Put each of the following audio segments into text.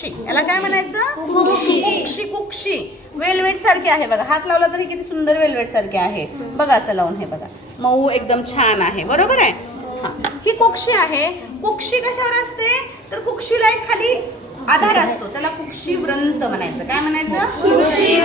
कुक्षी. याला काय म्हणायचं? कुक्षी. कुक्षी वेलवेट सारखे आहे बघा. हात लावला तरी किती सुंदर वेलवेट सारखे आहे बघा. असं लावून हे बघा, मऊ एकदम छान आहे. बरोबर आहे. हा, ही कुक्षी आहे. कुक्षी कशावर असते तर कुक्षीला एक खाली आधार असतो, त्याला कुक्षी व्रंत म्हणायचं. काय म्हणायचं? कुक्षी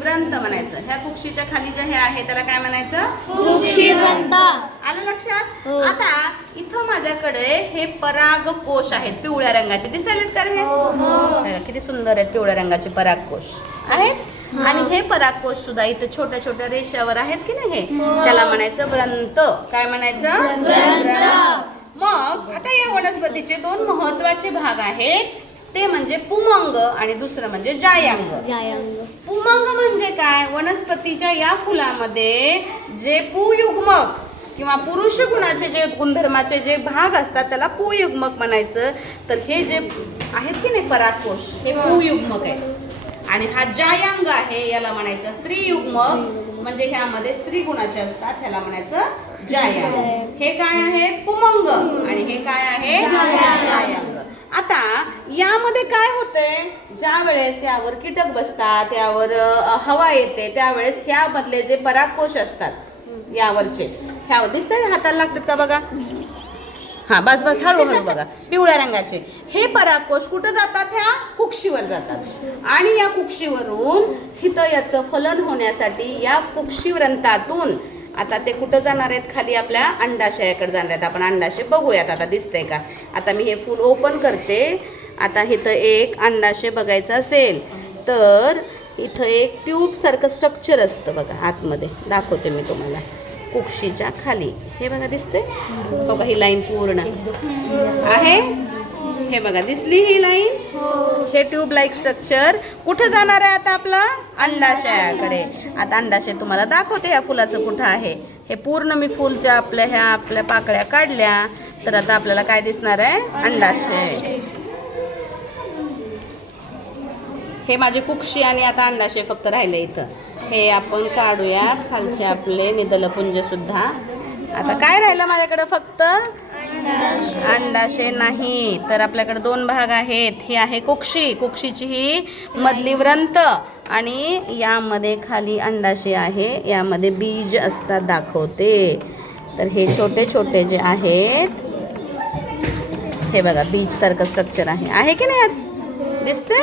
व्रंत म्हणायचं. ह्या कुक्षीच्या खाली जे हे आहे त्याला काय म्हणायचं? कुक्षी व्रंत. आलं लक्षात? आता इथं माझ्याकडे हे परागकोश आहेत पिवळ्या रंगाचे. दिसायलेत का हे? किती सुंदर आहेत पिवळ्या रंगाचे परागकोश आहेत. आणि हे परागकोश सुद्धा इथं छोट्या छोट्या रेषावर आहेत की नाही, हे त्याला म्हणायचं व्रंत. काय म्हणायचं? मग आता या वनस्पतीचे दोन महत्वाचे भाग आहेत, ते म्हणजे पुमंग आणि दुसरं म्हणजे जायांग. पुमंग म्हणजे काय? वनस्पतीच्या या फुलामध्ये जे पुयुग्मक किंवा पुरुष गुणाचे जे गुणधर्माचे जे भाग असतात त्याला पुयुग्मक म्हणायचं. तर हे जे आहेत की नाही परागकोश, हे पुयुग्मक आहे. आणि हा जायांग आहे याला म्हणायचं स्त्रीयुग्मक, म्हणजे ह्यामध्ये स्त्री गुणाचे असतात त्याला म्हणायचं जायांग. हे काय आहे? पुमंग. आणि हे काय आहे? जायांग. आता यामध्ये काय होतंय, ज्या वेळेस यावर कीटक बसतात, यावर हवा येते, त्यावेळेस ह्यामधले जे परागकोश असतात यावरचे, ह्या दिसतंय हाताला लागतात का बघा. हा बस बस, हळूहळू बघा. पिवळ्या रंगाचे हे परागकोश कुठं जातात? ह्या कुक्षीवर जातात. आणि या कुक्षीवरून इथं याचं फलन होण्यासाठी या कुक्षीव्रंतातून आता ते कुठं जाणार आहेत? खाली आपल्या अंडाशयाकडे जाणार आहेत. आपण अंडाशय बघूयात. आता दिसतंय का? आता मी हे फूल ओपन करते. आता इथं एक अंडाशय बघायचं असेल तर इथं एक ट्यूब सारखं स्ट्रक्चर असतं बघा आतमध्ये. दाखवते मी तुम्हाला. कुक्षीच्या खाली हे बघा दिसते बघा, ही लाईन पूर्ण आहे. हे बघा दिसली ही लाईन. हे ट्यूब लाईक स्ट्रक्चर कुठे जाणार आहे आता? आपला अंडाशयाकडे. आता अंडाशय तुम्हाला दाखवते ह्या फुलाचं कुठं आहे. हे पूर्ण मी फुलच्या आपल्या पाकळ्या काढल्या. तर आता आपल्याला काय दिसणार आहे? अंडाशय. हे माझे कुक्षी आणि आता अंडाशय फक्त राहिले इथं. हे आपण काढूयात खालचे आपले निदलपुंज सुद्धा. आता काय राहिलं माझ्याकडे? फक्त अंडाशय नाही. तर आपल्याकडे दोन भाग आहेत. ही आहे कुक्षी. कुक्षीची ही मधली व्रंत आणि यामध्ये खाली अंडाशय आहे. यामध्ये बीज असतात. दाखवते. तर हे छोटे छोटे जे आहेत हे बघा बीज सारखं स्ट्रक्चर आहे की नाही? दिसते?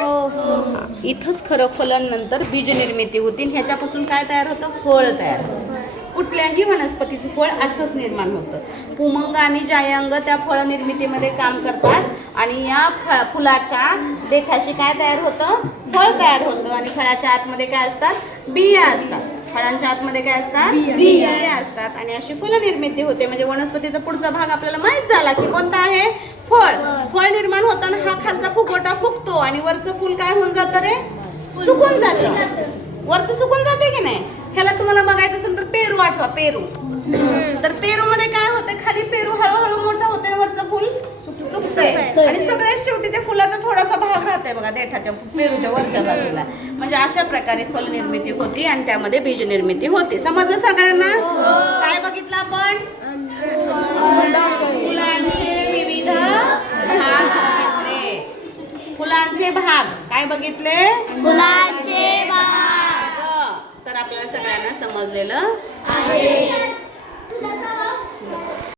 इथंच खरं फलन नंतर बीज निर्मिती होती. ह्याच्यापासून काय तयार होतं? फळ तयार होतं. कुठल्याही वनस्पतीचं फळ असंच निर्माण होतं. पुमंग आणि जायांग त्या फळ निर्मितीमध्ये काम करतात. आणि या फुलाच्या देठाशी काय तयार होतं? फळ तयार होतं. आणि फळाच्या आतमध्ये काय असतात? बिया असतात. फळांच्या आतमध्ये काय असतात? बिया असतात. आणि अशी फुल निर्मिती होते. म्हणजे वनस्पतीचा पुढचा भाग आपल्याला माहित झाला की कोणता आहे? फळ. फळ निर्माण होताना हा खालचा फुगवटा फुगतो आणि वरचं फुल काय होऊन जातं रे? सुकून जातं. वरचं सुकून जाते की नाही? ह्याला तुम्हाला बघायचं असेल तर पेरू आठवा. पेरू. तर पेरू मध्ये काय होते? खाली पेरू हळूहळू मोठं होते, वरचं फुल सुकतंय. आणि सगळ्यात शेवटी त्या फुलाचा थोडासा भाग राहतोय बघा देठाच्या पेरूच्या वरच्या बाजूला. म्हणजे अशा प्रकारे फल निर्मिती होती आणि त्यामध्ये बीज निर्मिती होती. समजलं सगळ्यांना? काय बघितलं आपण? फुलांचे विविध भाग बघितले. फुलांचे भाग काय बघितले? फुलांचे भाग. तर आपल्याला सगळ्यांना समजलेलं आहे.